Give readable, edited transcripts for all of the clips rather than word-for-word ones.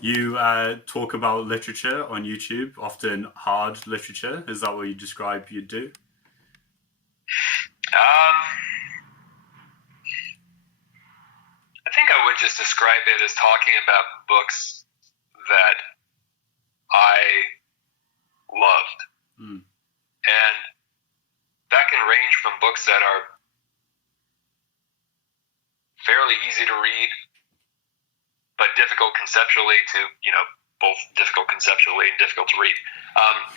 You talk about literature on YouTube, often hard literature. Is that what you describe you do? I think I would just describe it as talking about books that I loved. And that can range from books that are fairly easy to read, but difficult conceptually to, both difficult conceptually and difficult to read.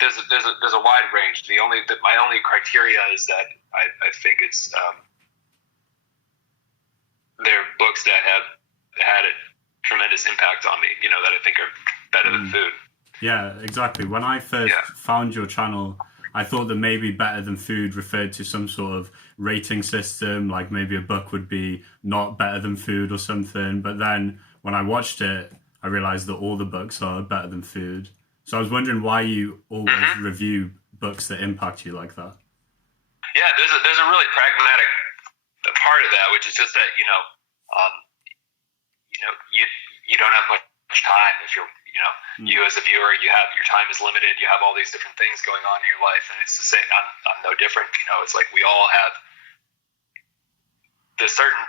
There's a wide range. My only criteria is that I think it's they're books that have had a tremendous impact on me. That I think are better than food. Yeah, exactly. When I first found your channel, I thought that maybe Better Than Food referred to some sort of rating system, like maybe a book would be not better than food or something. But then when I watched it, I realized that all the books are better than food. So I was wondering why you always review books that impact you like that. Yeah, there's a really pragmatic part of that, which is just that you don't have much time if you're you as a viewer, your time is limited. You have all these different things going on in your life, and it's the same. I'm no different. It's like we all have the certain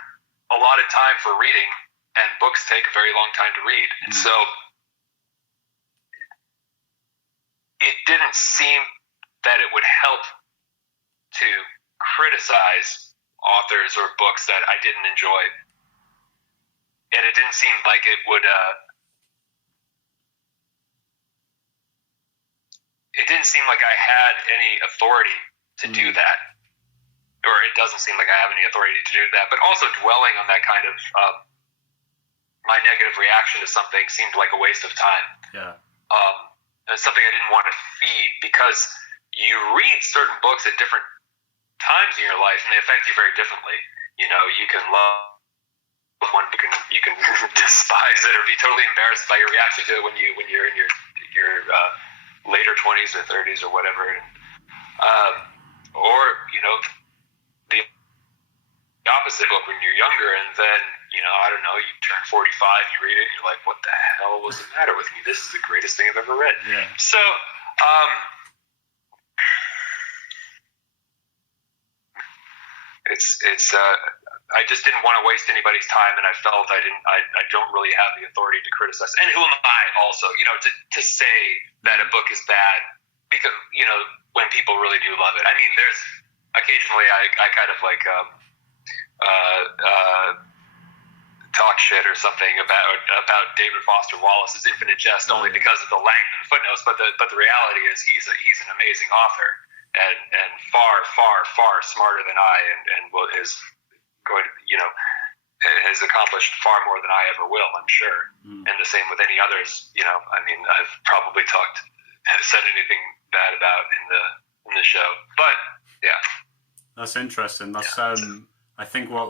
allotted time for reading, and books take a very long time to read. And so it didn't seem that it would help to criticize authors or books that I didn't enjoy, and it didn't seem like it would. It didn't seem like I had any authority to do that, or it doesn't seem like I have any authority to do that. But also dwelling on that kind of my negative reaction to something seemed like a waste of time. Yeah. And something I didn't want to feed, because you read certain books at different times in your life, and they affect you very differently. You can love one, you can despise it, or be totally embarrassed by your reaction to it when you're in your later 20s or 30s or whatever, or the opposite book when you're younger, and then I don't know, you turn 45, you read it, and you're like, what the hell was the matter with me? This is the greatest thing I've ever read. Yeah. So it's I just didn't want to waste anybody's time, and I felt I don't really have the authority to criticize. And who am I also, to say that a book is bad, because, when people really do love it. I mean, there's occasionally I kind of like talk shit or something about David Foster Wallace's Infinite Jest only because of the length and footnotes, but the reality is he's an amazing author, and far smarter than I, and is going to, has accomplished far more than I ever will, I'm sure. And the same with any others. I mean, I've probably said anything bad about in the show, but yeah. That's interesting. That's I think why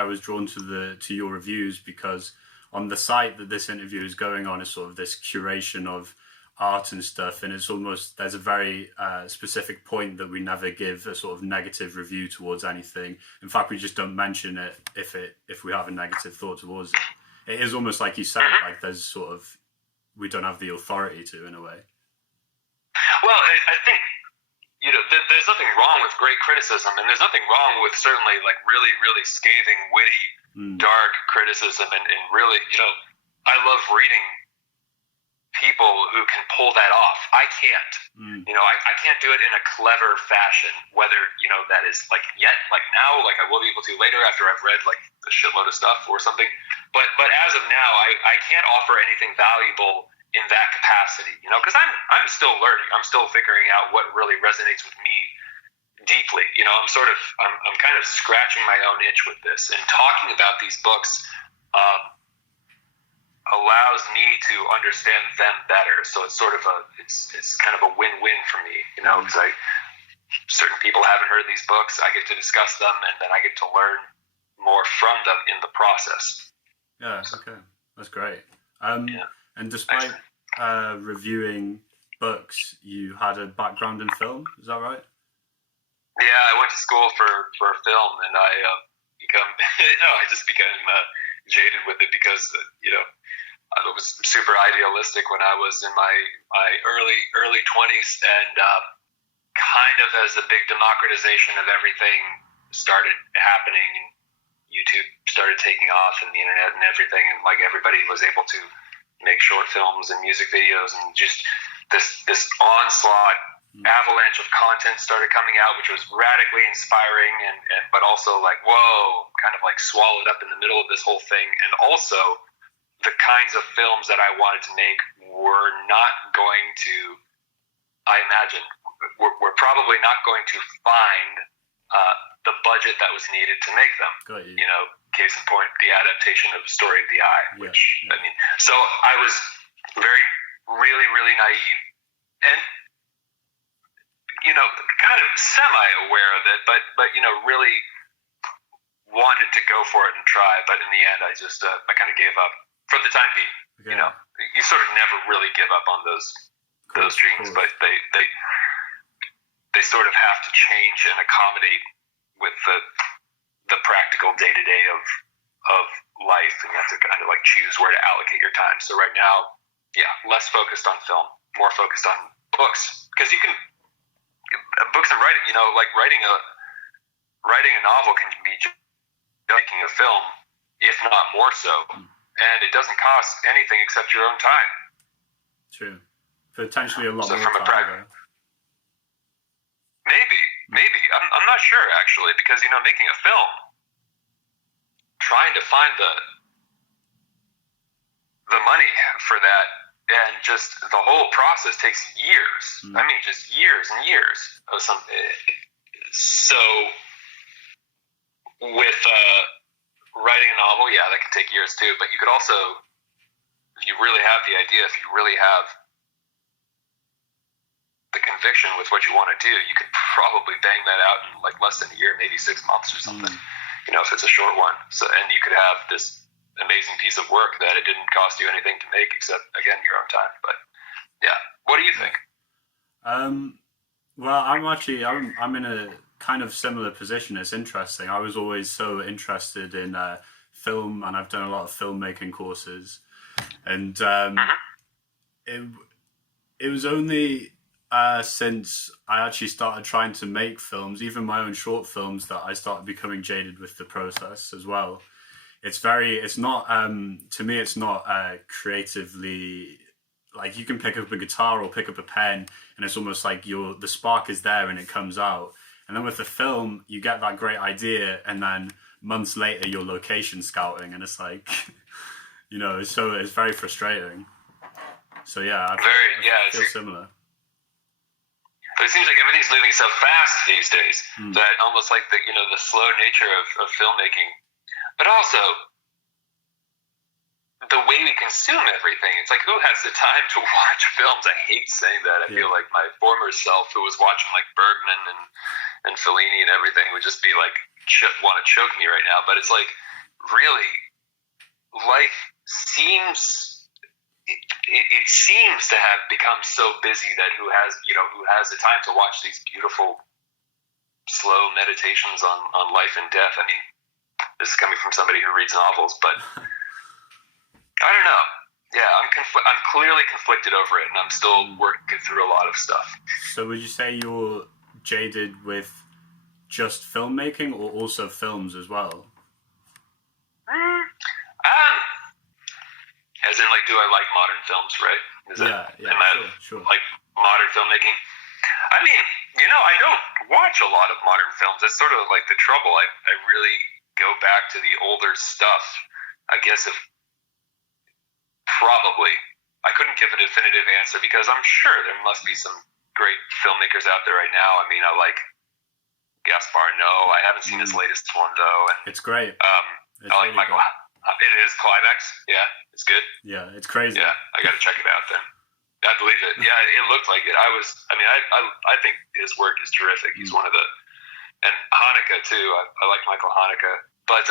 I was drawn to your reviews, because on the site that this interview is going on is sort of this curation of art and stuff, and it's almost, there's a very specific point that we never give a sort of negative review towards anything. In fact, we just don't mention it if we have a negative thought towards it. It is almost like you said, like there's sort of, we don't have the authority to, in a way. Well, I think there's nothing wrong with great criticism, and there's nothing wrong with certainly like really, really scathing, witty, dark criticism, and really, I love reading people who can pull that off. I can't. I can't do it in a clever fashion, whether, that is like now, like I will be able to later after I've read like a shitload of stuff or something. But as of now, I can't offer anything valuable in that capacity, because I'm still learning. I'm still figuring out what really resonates with me deeply. I'm kind of scratching my own itch with this, and talking about these books allows me to understand them better. So it's sort of it's kind of a win-win for me, because certain people haven't heard these books. I get to discuss them, and then I get to learn more from them in the process. Yeah. Okay. That's great. And despite reviewing books, you had a background in film. Is that right? Yeah, I went to school for film, and I just became jaded with it because I was super idealistic when I was in my early 20s, and kind of as the big democratization of everything started happening, and YouTube started taking off, and the internet and everything, and like everybody was able to make short films and music videos, and just this onslaught avalanche of content started coming out, which was radically inspiring, and but also like, whoa, kind of like swallowed up in the middle of this whole thing. And also the kinds of films that I wanted to make were not going to, I imagine, we're probably not going to find the budget that was needed to make them. Got you. You know, case in point, the adaptation of Story of the Eye, which, I mean, so I was really, really naive. And, you know, kind of semi-aware of it, but you know, really wanted to go for it and try. But in the end, I just, I kind of gave up for the time being. Okay. You know, you sort of never really give up on those dreams, but they sort of have to change and accommodate with the practical day-to-day of life, and you have to kind of like choose where to allocate your time. So right now, less focused on film, more focused on books, because you can books and writing. You know, like writing a novel can be just making a film, if not more so, and it doesn't cost anything except your own time. True. Potentially a lot more time. Maybe. I'm not sure, actually, because, you know, making a film, trying to find the money for that, and just the whole process takes years. I mean, just years and years of some. So with writing a novel, that can take years too. But you could also, if you really have the idea, if you really have the conviction with what you want to do, you could probably bang that out in like less than a year, maybe 6 months or something. You know, if it's a short one. So, and you could have this amazing piece of work that it didn't cost you anything to make, except again your own time. But what do you think? Well, I'm in a kind of similar position. It's interesting. I was always so interested in film, and I've done a lot of filmmaking courses, and it was only since I actually started trying to make films, even my own short films, that I started becoming jaded with the process as well. It's not to me, it's not creatively, like, you can pick up a guitar or pick up a pen, and it's almost like the spark is there and it comes out. And then with the film, you get that great idea, and then months later you're location scouting, and it's like, you know, so it's very frustrating. So I feel similar. But it seems like everything's moving so fast these days that almost like the slow nature of filmmaking, but also the way we consume everything. It's like, who has the time to watch films? I hate saying that. I feel like my former self, who was watching like Bergman and Fellini and everything, would just be like, want to choke me right now. But it's like, really, life seems... It seems to have become so busy that who has the time to watch these beautiful, slow meditations on life and death? I mean, this is coming from somebody who reads novels, but I don't know. Yeah, I'm clearly conflicted over it, and I'm still working through a lot of stuff. So would you say you're jaded with just filmmaking, or also films as well? As in, like, do I like modern films, right? Am I sure. Like modern filmmaking? I mean, I don't watch a lot of modern films. That's sort of like the trouble. I really go back to the older stuff. I guess probably, I couldn't give a definitive answer, because I'm sure there must be some great filmmakers out there right now. I mean, I like Gaspar Noé. I haven't seen his latest one, though. And it's great. I like really Michael. It is Climax. Yeah, it's good. Yeah, it's crazy. Yeah, I got to check it out then. I believe it. Yeah, it looked like it. I think his work is terrific. He's one of the, and Haneke too. I like Michael Haneke. But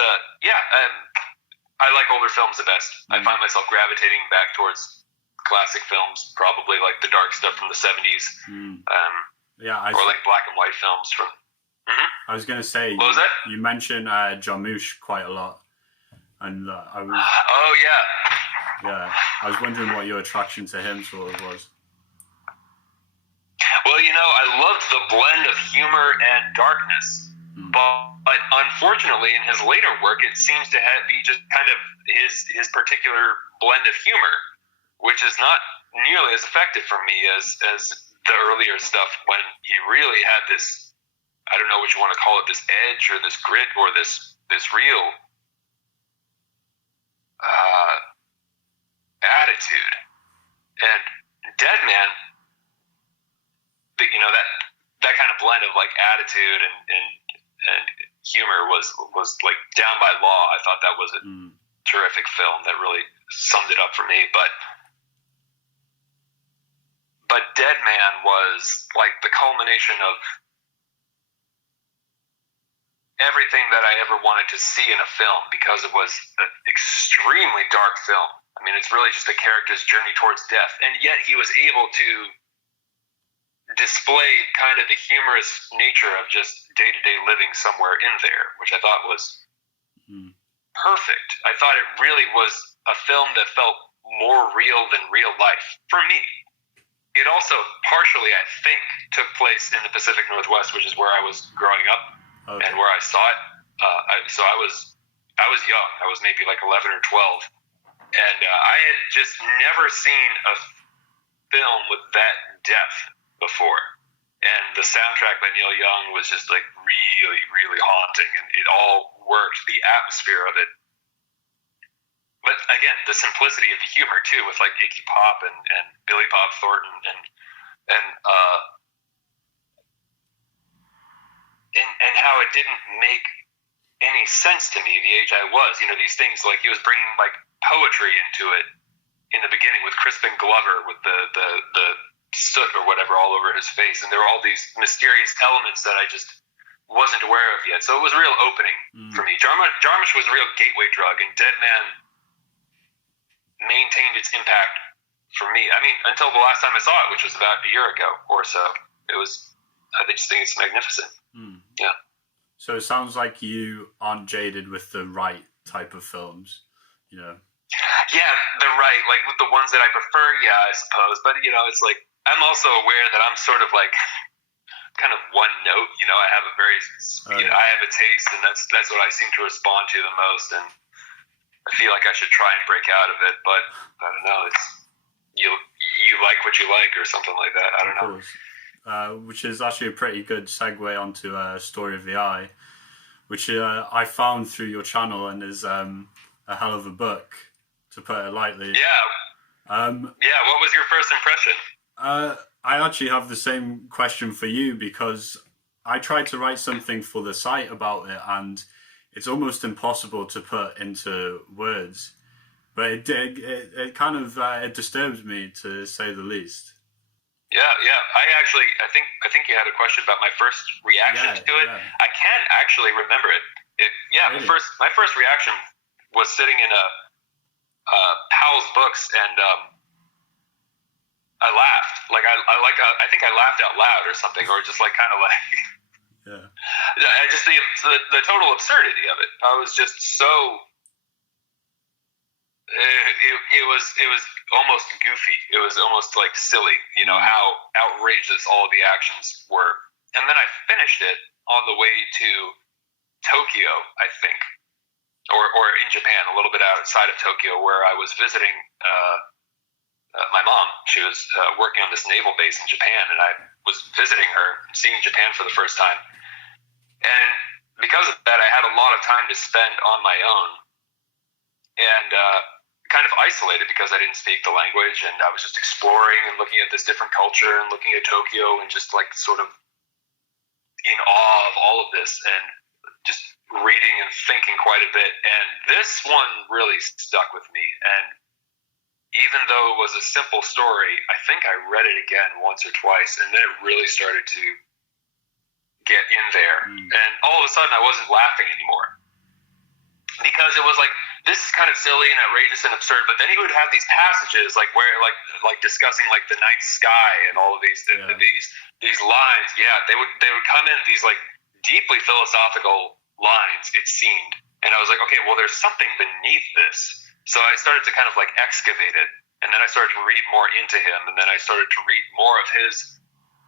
I like older films the best. I find myself gravitating back towards classic films, probably like the dark stuff from the 70s. Or like black and white films from. I was going to say, what was that? You mentioned Jarmusch quite a lot. And I was... Oh, yeah. Yeah, I was wondering what your attraction to him sort of was. Well, I loved the blend of humor and darkness, but unfortunately, in his later work, it seems to be just kind of his particular blend of humor, which is not nearly as effective for me as the earlier stuff, when he really had this, I don't know what you want to call it, this edge or this grit or this real attitude. And Dead Man, that kind of blend of like attitude and humor was like down by law. I thought that was a terrific film that really summed it up for me. But Dead Man was like the culmination of everything that I ever wanted to see in a film, because it was an extremely dark film. I mean, it's really just a character's journey towards death, and yet he was able to display kind of the humorous nature of just day-to-day living somewhere in there, which I thought was perfect. I thought it really was a film that felt more real than real life for me. It also partially, I think, took place in the Pacific Northwest, which is where I was growing up. Okay. And where I saw it. So I was young. I was maybe like 11 or 12, and I had just never seen a film with that depth before. And the soundtrack by Neil Young was just like really, really haunting, and it all worked. The atmosphere of it. But again, the simplicity of the humor too, with like Iggy Pop and Billy Bob Thornton and how it didn't make any sense to me the age I was. These things, like he was bringing like poetry into it in the beginning with Crispin Glover with the soot or whatever all over his face, and there were all these mysterious elements that I just wasn't aware of yet. So it was a real opening for me. Jarmusch was a real gateway drug, and Dead Man maintained its impact for me. I mean, until the last time I saw it, which was about a year ago or so. I just think it's magnificent. Yeah. So it sounds like you aren't jaded with the right type of films, Yeah, the right, like with the ones that I prefer, yeah, I suppose. But, it's like, I'm also aware that I'm sort of like kind of one note, I have a very, I have a taste, and that's what I seem to respond to the most. And I feel like I should try and break out of it, but I don't know, it's, you like what you like or something like that. I don't know. Which is actually a pretty good segue onto Story of the Eye, which I found through your channel and is a hell of a book, to put it lightly. Yeah. What was your first impression? I actually have the same question for you, because I tried to write something for the site about it, and it's almost impossible to put into words. But it kind of it disturbs me, to say the least. Yeah. I think you had a question about my first reaction to it. Yeah. I can actually remember it. Really? My first reaction was sitting in a Powell's Books, and I laughed. Like I think I laughed out loud or something, or just like kind of like. Yeah. I just the total absurdity of it. I was just so. It was almost goofy. It was almost like silly, how outrageous all of the actions were. And then I finished it on the way to Tokyo, I think, or in Japan, a little bit outside of Tokyo, where I was visiting my mom. She was working on this naval base in Japan, and I was visiting her, seeing Japan for the first time. And because of that, I had a lot of time to spend on my own, and kind of isolated because I didn't speak the language, and I was just exploring and looking at this different culture and looking at Tokyo and just like sort of in awe of all of this, and just reading and thinking quite a bit. And this one really stuck with me. And even though it was a simple story, I think I read it again once or twice, and then it really started to get in there. And all of a sudden I wasn't laughing anymore, because it was like, this is kind of silly and outrageous and absurd, but then he would have these passages like where like discussing like the night sky and all of these lines. Yeah, they would come in these like deeply philosophical lines, it seemed. And I was like, okay, well, there's something beneath this. So I started to kind of like excavate it, and then I started to read more into him, and then I started to read more of his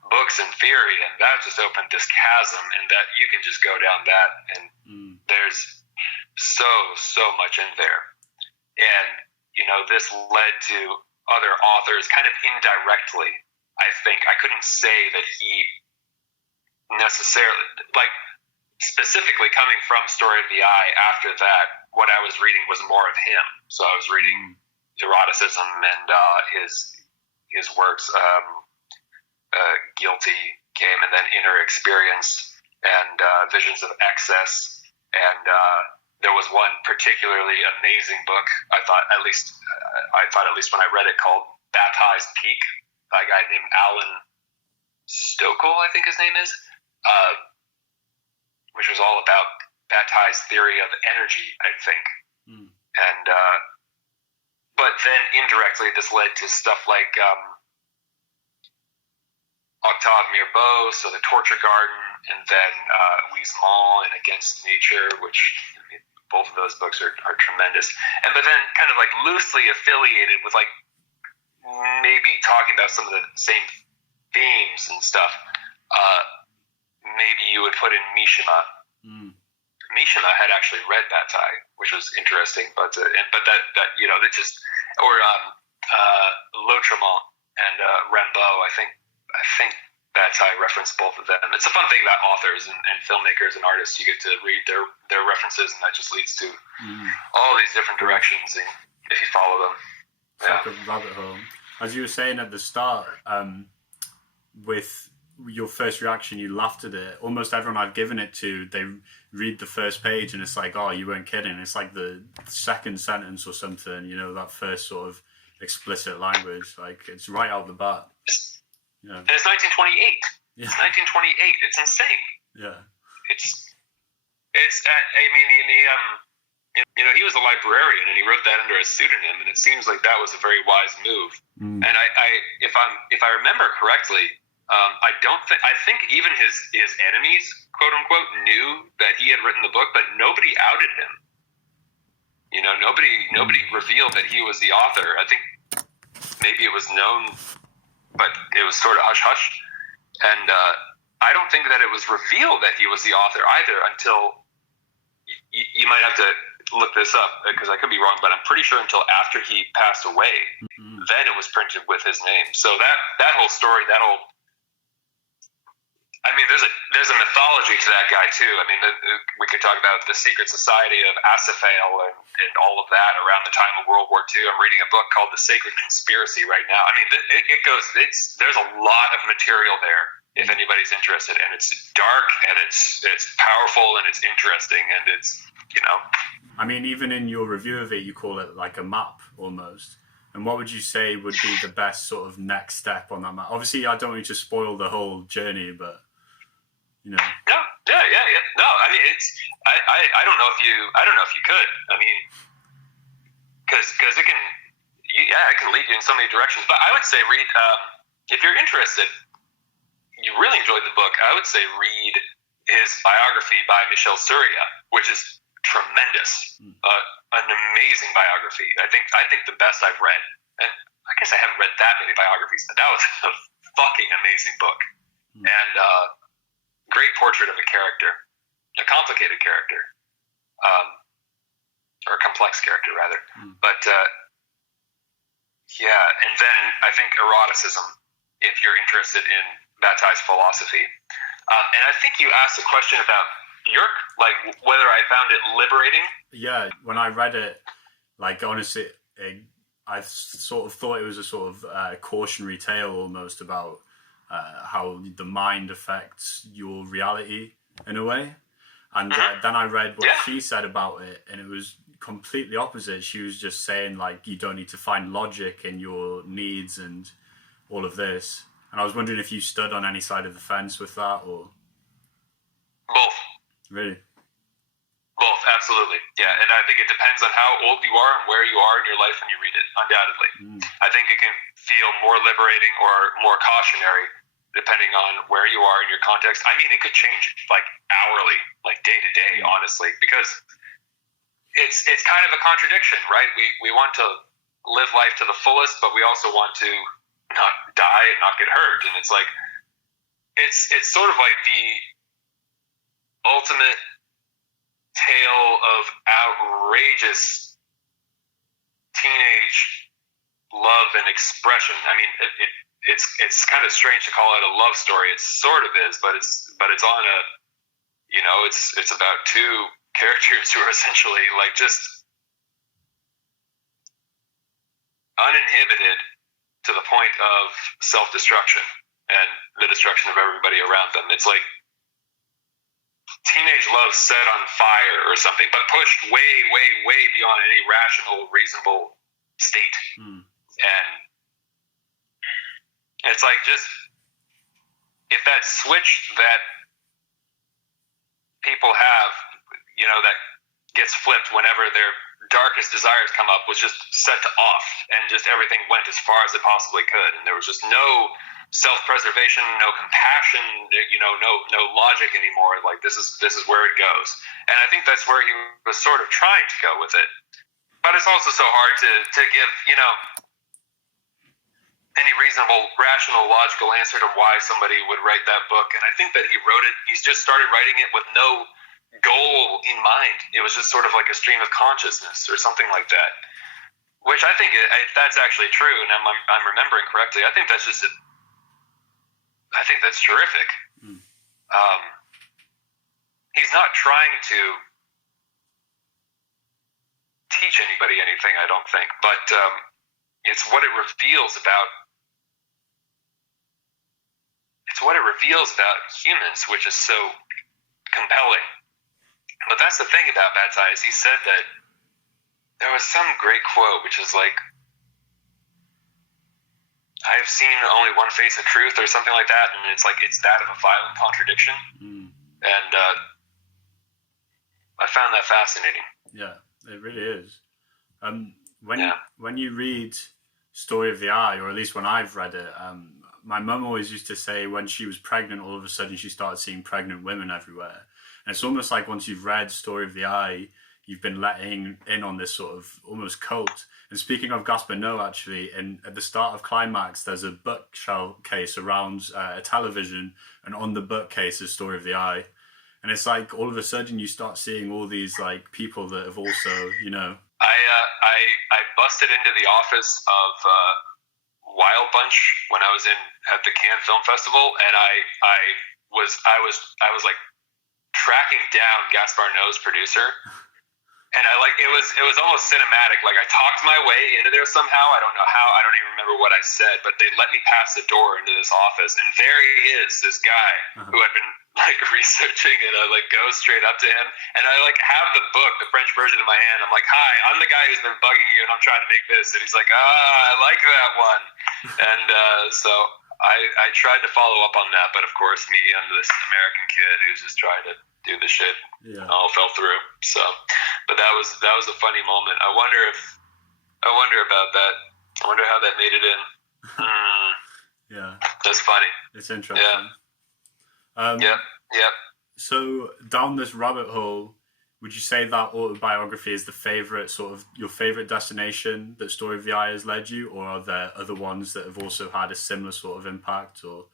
books and theory, and that just opened this chasm, and that you can just go down that, and there's so much in there. And, this led to other authors kind of indirectly, I think. I couldn't say that he necessarily, like, specifically coming from Story of the Eye, after that, what I was reading was more of him. So I was reading eroticism and his works. Guilty came, and then Inner Experience and Visions of Excess. And there was one particularly amazing book, I thought at least when I read it, called Bataille's Peak, by a guy named Alan Stokel, I think his name is, which was all about Bataille's theory of energy, I think. And but then indirectly this led to stuff like Octave Mirbeau, so The Torture Garden, and then Huysmans and Against Nature, which both of those books are tremendous. And but then kind of like loosely affiliated with like maybe talking about some of the same themes and stuff. Maybe you would put in Mishima. Mishima had actually read Bataille, which was interesting, but that that just, or Lautréamont and Rimbaud. I think Bataille referenced both of them. It's a fun thing about authors and filmmakers and artists. You get to read their references, and that just leads to all these different directions if you follow them. It's like a rabbit hole. As you were saying at the start, with your first reaction, you laughed at it. Almost everyone I've given it to, they read the first page and it's like, oh, you weren't kidding. It's like the second sentence or something, that first sort of explicit language. Like, it's right out the bat. Yeah. And it's 1928. Yeah. It's 1928. It's insane. Yeah. He was a librarian and he wrote that under a pseudonym, and it seems like that was a very wise move. And if I remember correctly, I think even his enemies, quote unquote, knew that he had written the book, but nobody outed him. Nobody revealed that he was the author. I think maybe it was known, but it was sort of hush-hush. And I don't think that it was revealed that he was the author either until, you might have to look this up because I could be wrong, but I'm pretty sure until after he passed away, then it was printed with his name. So that whole story, there's a mythology to that guy too. We could talk about the secret society of Asaphael and all of that around the time of World War II. I'm reading a book called The Sacred Conspiracy right now. There's a lot of material there if anybody's interested, and it's dark and it's powerful and it's interesting and it's, even in your review of it, you call it like a map almost. And what would you say would be the best sort of next step on that map? Obviously, I don't want you to spoil the whole journey, but No, yeah. No, I don't know if you could. Because it can lead you in so many directions. But I would say read, if you're interested, you really enjoyed the book, I would say read his biography by Michel Surya, which is tremendous. An amazing biography. I think the best I've read. And I guess I haven't read that many biographies, but that was a fucking amazing book. And great portrait of a character, a complicated character, or a complex character rather. But and then I think eroticism, if you're interested in Bataille's philosophy. And I think you asked a question about Björk, like whether I found it liberating. Yeah, when I read it, like honestly, I sort of thought it was a sort of cautionary tale almost about how the mind affects your reality in a way. And then I read what she said about it, and it was completely opposite. She was just saying, like, you don't need to find logic in your needs and all of this. And I was wondering if you stood on any side of the fence with that, or... Both. Really? Both, absolutely. Yeah, and I think it depends on how old you are and where you are in your life when you read it, undoubtedly. I think it can feel more liberating or more cautionary depending on where you are in your context. It could change like hourly, like day to day, honestly, because it's kind of a contradiction, right? We want to live life to the fullest, but we also want to not die and not get hurt. And it's like it's sort of like the ultimate tale of outrageous teenage love and expression. I mean, it's kind of strange to call it a love story. It sort of is, but it's on a, you know, it's about two characters who are essentially like just uninhibited to the point of self-destruction and the destruction of everybody around them. It's like teenage love set on fire or something, but pushed way, way, way beyond any rational, reasonable state. And it's like, just if that switch that people have, you know, that gets flipped whenever their darkest desires come up, was just set to off, and just everything went as far as it possibly could, and there was just no self-preservation, no compassion, you know, no logic anymore. Like, this is where it goes. And I think that's where he was sort of trying to go with it. But it's also so hard to give, you know, any reasonable, rational, logical answer to why somebody would write that book. And I think that he's just started writing it with no goal in mind. It was just sort of like a stream of consciousness or something like that, which I think that's actually true. And I'm remembering correctly. I think that's terrific. He's not trying to teach anybody anything, I don't think, but it's what it reveals about humans, which is so compelling. But that's the thing about Bataille, is he said that there was some great quote, which is like, I have seen only one face of truth, or something like that, and it's like, it's that of a violent contradiction. And I found that fascinating. Yeah, it really is. When you read Story of the Eye, or at least when I've read it, my mum always used to say when she was pregnant, all of a sudden she started seeing pregnant women everywhere. And it's almost like once you've read Story of the Eye, you've been letting in on this sort of almost cult. And speaking of Gaspar Noé, actually, at the start of Climax, there's a bookcase around a television, and on the bookcase is Story of the Eye. And it's like all of a sudden you start seeing all these like people that have also, you know. I busted into the office of Wild Bunch when I was at the Cannes Film Festival, and I was like tracking down Gaspar Noé's producer, and it was almost cinematic. Like, I talked my way into there somehow. I don't know how. I don't even remember what I said, but they let me pass the door into this office, and there he is, this guy who had been like researching, and I like go straight up to him, and I like have the book, the French version, in my hand. I'm like, "Hi, I'm the guy who's been bugging you, and I'm trying to make this." And he's like, I like that one. And so I tried to follow up on that, but of course, me, I'm this American kid who's just trying to do the shit. Yeah. All fell through. So, but that was a funny moment. I wonder about that. I wonder how that made it in. Yeah, that's funny. It's interesting. Yeah. Yep. So down this rabbit hole, would you say that autobiography is your favorite destination that Story of the Eye has led you, or are there other ones that have also had a similar sort of impact? Or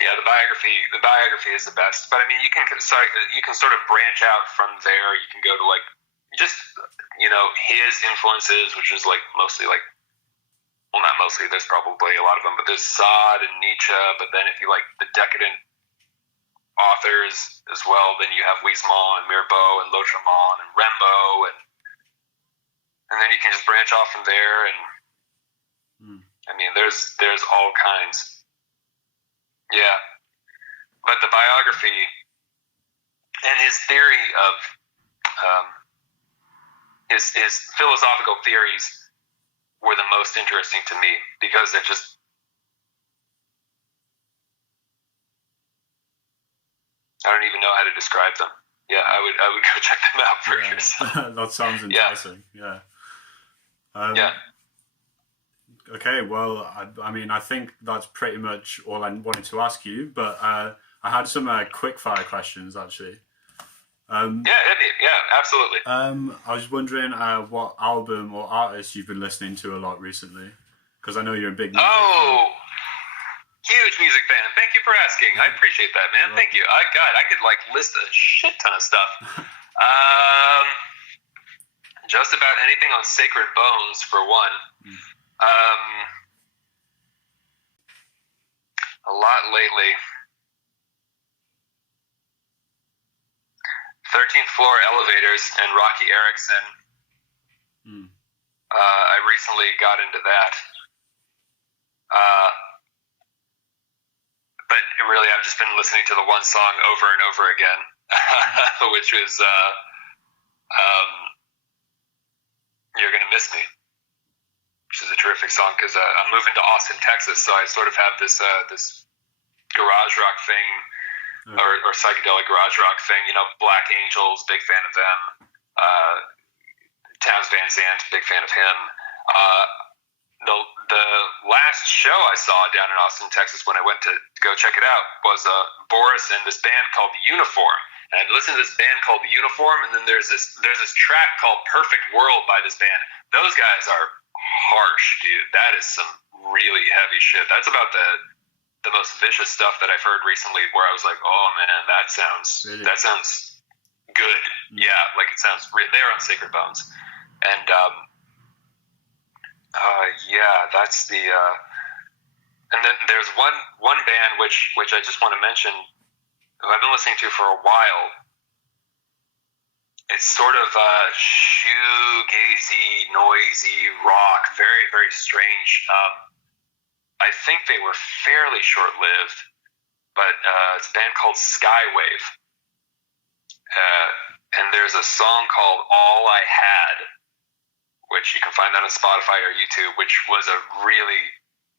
yeah, the biography is the best. But I mean, you can sort of branch out from there. You can go to like just, you know, his influences, which is like mostly like, well, not mostly, there's probably a lot of them, but there's Sade and Nietzsche. But then if you like the decadent authors as well, then you have Huysmans and Mirbeau and Lautréamont and Rimbaud, and then you can just branch off from there. And I mean, there's all kinds. Yeah, but the biography and his theory of his philosophical theories were the most interesting to me, because they're just, I don't even know how to describe them. Yeah, I would go check them out for yourself. That sounds enticing. Yeah. Okay, well, I mean, I think that's pretty much all I wanted to ask you, but I had some quick fire questions actually. Yeah, absolutely. I was wondering what album or artist you've been listening to a lot recently, because I know you're a big music fan. Huge music fan. Thank you for asking. I appreciate that, man. Thank you. I could like list a shit ton of stuff. Just about anything on Sacred Bones for one. A lot lately. 13th Floor Elevators and Rocky Erickson. I recently got into that. But really, I've just been listening to the one song over and over again, which was You're Gonna Miss Me, which is a terrific song because I'm moving to Austin, Texas, so I sort of have this garage rock thing, or psychedelic garage rock thing, Black Angels, big fan of them, Townes Van Zandt, big fan of him. The last show I saw down in Austin, Texas, when I went to go check it out, was Boris and this band called The Uniform. And I'd listened to this band called The Uniform, and then there's this track called Perfect World by this band. Those guys are harsh, dude. That is some really heavy shit. That's about the most vicious stuff that I've heard recently, where I was like, oh man, that sounds good. Yeah, like it sounds they're on Sacred Bones. And that's the and then there's one band which I just want to mention, who I've been listening to for a while. It's sort of shoegazy, noisy rock, very, very strange. I think they were fairly short-lived, but it's a band called Skywave. And there's a song called All I Had, which you can find on Spotify or YouTube, which was a really,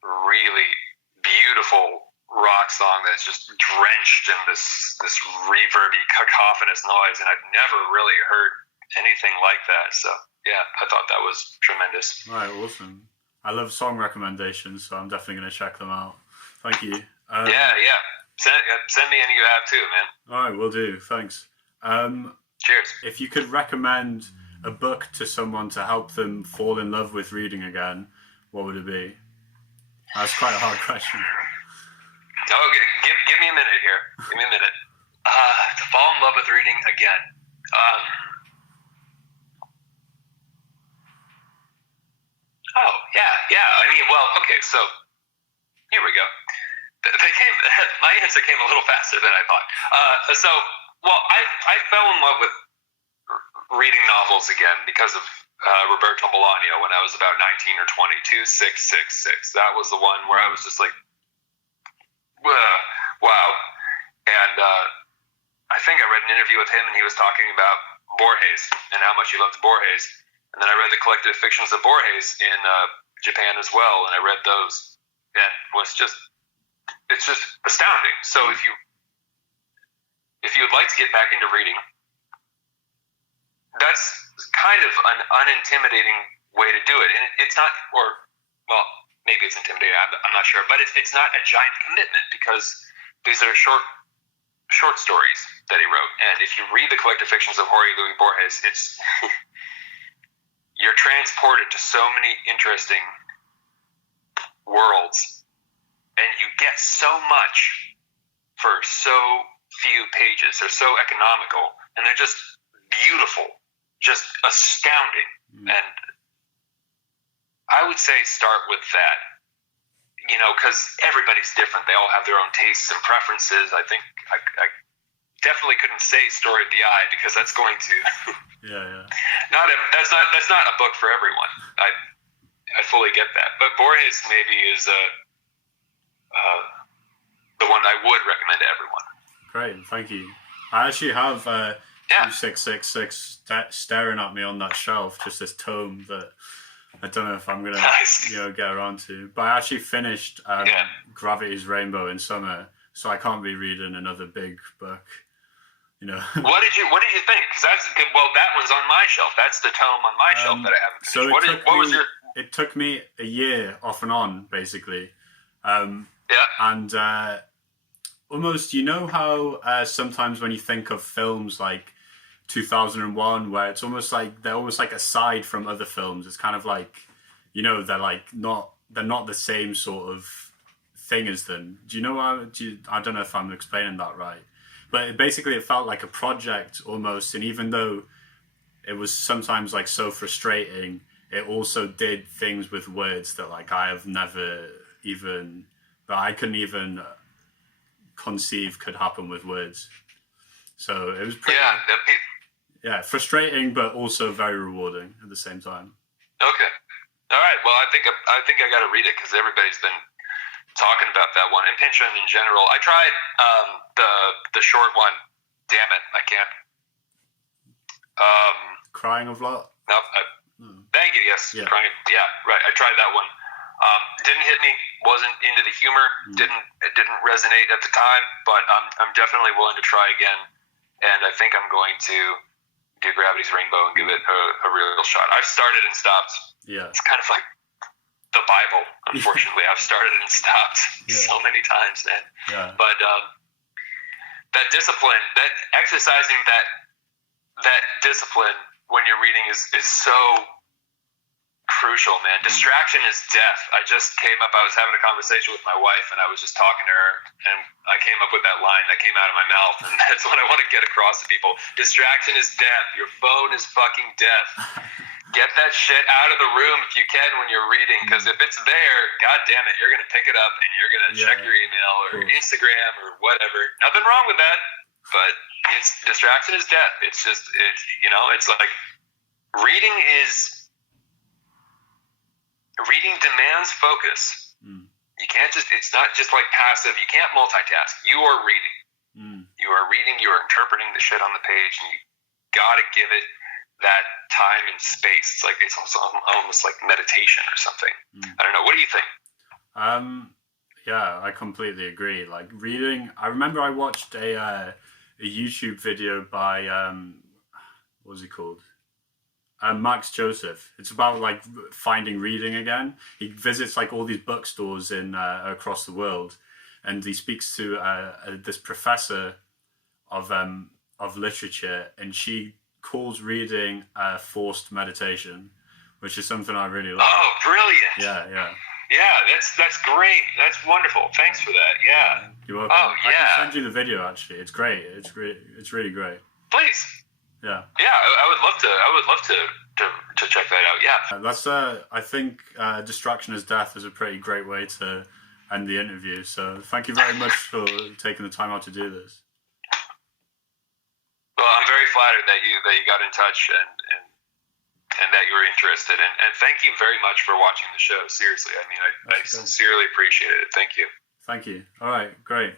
really beautiful rock song that's just drenched in this reverby, cacophonous noise, and I've never really heard anything like that. So, yeah, I thought that was tremendous. Right, awesome. I love song recommendations, so I'm definitely going to check them out. Thank you. Yeah. Send me any you have too, man. All right, will do. Thanks. Cheers. If you could recommend a book to someone to help them fall in love with reading again, what would it be? That's quite a hard question. Oh, give me a minute here. Give me a minute. To fall in love with reading again. Yeah. I mean, well, okay, so here we go. My answer came a little faster than I thought. I fell in love with reading novels again because of Roberto Bolaño when I was about 19 or 20. 2666. That was the one where I was just like, wow. And I think I read an interview with him, and he was talking about Borges and how much he loved Borges. And then I read the collected fictions of Borges in Japan as well, and I read those, and it's just astounding. So if you would like to get back into reading, that's kind of an unintimidating way to do it. And it's not, maybe it's intimidating, I'm not sure, but it's not a giant commitment, because these are short stories that he wrote. And if you read the collected fictions of Jorge Luis Borges, it's you're transported to so many interesting worlds, and you get so much for so few pages. They're so economical, and they're just beautiful, just astounding. And I would say start with that, because everybody's different. They all have their own tastes and preferences. I think I definitely couldn't say Story of the Eye, because that's going to that's not a book for everyone. I fully get that, but Borges maybe is the one I would recommend to everyone. Great, thank you. I actually have 2666 staring at me on that shelf, just this tome that I don't know if I'm gonna get around to. But I actually finished Gravity's Rainbow in summer, so I can't be reading another big book. What did you think? Because that one's on my shelf. That's the tome on my shelf that I haven't finished. It took me a year off and on, basically. And almost, you know how sometimes when you think of films like 2001, where it's almost like they're almost like aside from other films. It's kind of like, you know, they're not the same sort of thing as them. Do you know what? I don't know if I'm explaining that right, but it felt like a project almost. And even though it was sometimes like so frustrating, it also did things with words that like I have never even, that I couldn't even conceive could happen with words. So it was pretty, frustrating, but also very rewarding at the same time. Okay. All right. Well, I think I got to read it because everybody's been talking about that one, and Pinchon in general. I tried the short one. Damn it, I can't. Crying of Love. Nope. Thank you. Yes. Yeah. Crying. Yeah. Right. I tried that one. Didn't hit me. Wasn't into the humor. It didn't resonate at the time. But I'm definitely willing to try again. And I think I'm going to do Gravity's Rainbow and give it a real shot. I've started and stopped. Yeah. It's kind of like the Bible, unfortunately. I've started and stopped so many times, man. Yeah. But that discipline, that exercising that discipline when you're reading is so crucial, man. Distraction is death. I just came up, I was having a conversation with my wife, and I was just talking to her, and I came up with that line that came out of my mouth, and that's what I want to get across to people. Distraction is death. Your phone is fucking death. Get that shit out of the room if you can when you're reading, because if it's there, god damn it, you're going to pick it up and you're going to check your email or Instagram or whatever. Nothing wrong with that, but distraction is death. It's just, it's like reading demands focus. You can't it's not just like passive. You can't multitask. You are reading. You are reading, you are interpreting the shit on the page, and you got to give it that time and space. It's almost like meditation or something. I don't know. What do you think? Yeah, I completely agree. Like reading, I remember I watched a YouTube video by what was he called? Max Joseph. It's about like finding reading again. He visits like all these bookstores in across the world, and he speaks to this professor of literature, and she calls reading forced meditation, which is something I really like. Oh, brilliant! Yeah, that's great. That's wonderful. Thanks for that. Yeah, you're welcome. Oh, yeah. I can send you the video. Actually, it's great. It's really great. Please. Yeah. Yeah, I would love to check that out. Yeah. That's I think Distraction is Death is a pretty great way to end the interview. So thank you very much for taking the time out to do this. Well, I'm very flattered that you got in touch and that you were interested, and thank you very much for watching the show. Seriously, I mean, I sincerely appreciate it. Thank you. Thank you. All right, great.